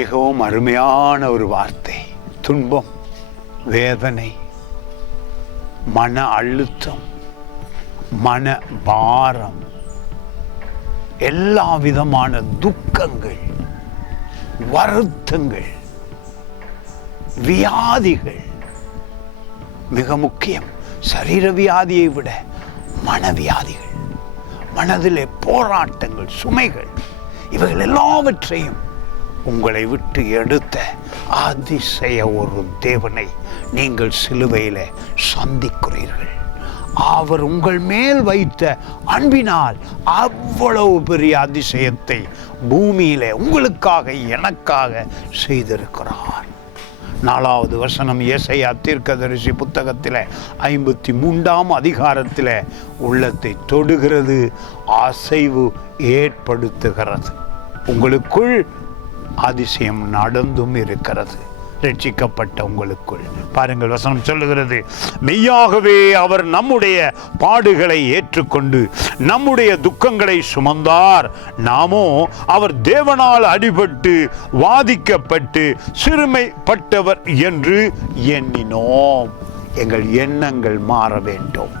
மிகவும் அருமையான ஒரு வார்த்தை. துன்பம், வேதனை, மன அழுத்தம், மன பாரம், எல்லா விதமான துக்கங்கள், வருத்தங்கள், வியாதிகள், மிக முக்கியம் சரீர வியாதியை விட மனவியாதிகள், மனதிலே போராட்டங்கள், சுமைகள், இவைகள் எல்லாவற்றையும் உங்களை விட்டு எடுத்த அதிசய ஒரு தேவனை நீங்கள் சிலுவையிலே சந்திக்கிறீர்கள். அவர் உங்கள் மேல் வைத்த அன்பினால் அவ்வளவு பெரிய அதிசயத்தை பூமியிலே உங்களுக்காக, எனக்காக செய்திருக்கிறார். 4வது வசனம் ஏசாயா தீர்க்கதரிசி புத்தகத்தில் 53ஆம் அதிகாரத்தில் உள்ளத்தை தொடுகிறது, அசைவு ஏற்படுத்துகிறது. உங்களுக்குள் அதிசயம் நடந்தும் இருக்கிறது. ரட்சிக்கப்பட்ட உங்களுக்குள் பாருங்கள், வசனம் சொல்லுகிறது, மெய்யாகவே அவர் நம்முடைய பாடுகளை ஏற்றுக்கொண்டு நம்முடைய துக்கங்களை சுமந்தார். நாமோ அவர் தேவனால் அடிபட்டு வாதிக்கப்பட்டு சிறுமைப்பட்டவர் என்று எண்ணினோம். எங்கள் எண்ணங்கள் மாற வேண்டும்.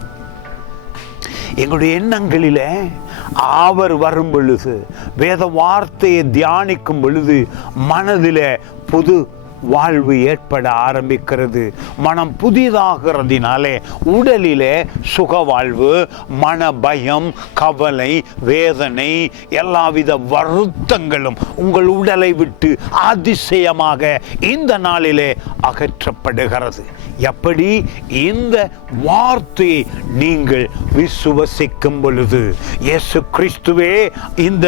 எங்களுடைய எண்ணங்களில் அவர் வரும் பொழுது, வேத வார்த்தையை தியானிக்கும் பொழுது மனதில் புது வாழ்வு ஏற்பட ஆரம்பிக்கிறது. மனம் புதிதாகிறதினாலே உடலிலே சுக வாழ்வு, மன பயம், கவலை, வேதனை, எல்லாவித வருத்தங்களும் உங்கள் உடலை விட்டு அதிசயமாக இந்த நாளிலே அகற்றப்படுகிறது. எப்படி? இந்த வார்த்தையை நீங்கள் விசுவசிக்கும் பொழுது. இயேசு கிறிஸ்துவே இந்த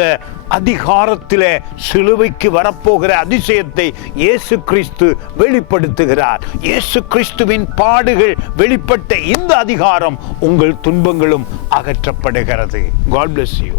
அதிகாரத்திலே சிலுவைக்கு வரப்போகிற அதிசயத்தை இயேசு கிறிஸ்து வெளிப்படுத்துகிறார். இயேசு கிறிஸ்துவின் பாடுகள் வெளிப்பட்ட இந்த அதிகாரம் உங்கள் துன்பங்களும் அகற்றப்படுகிறது. God bless you.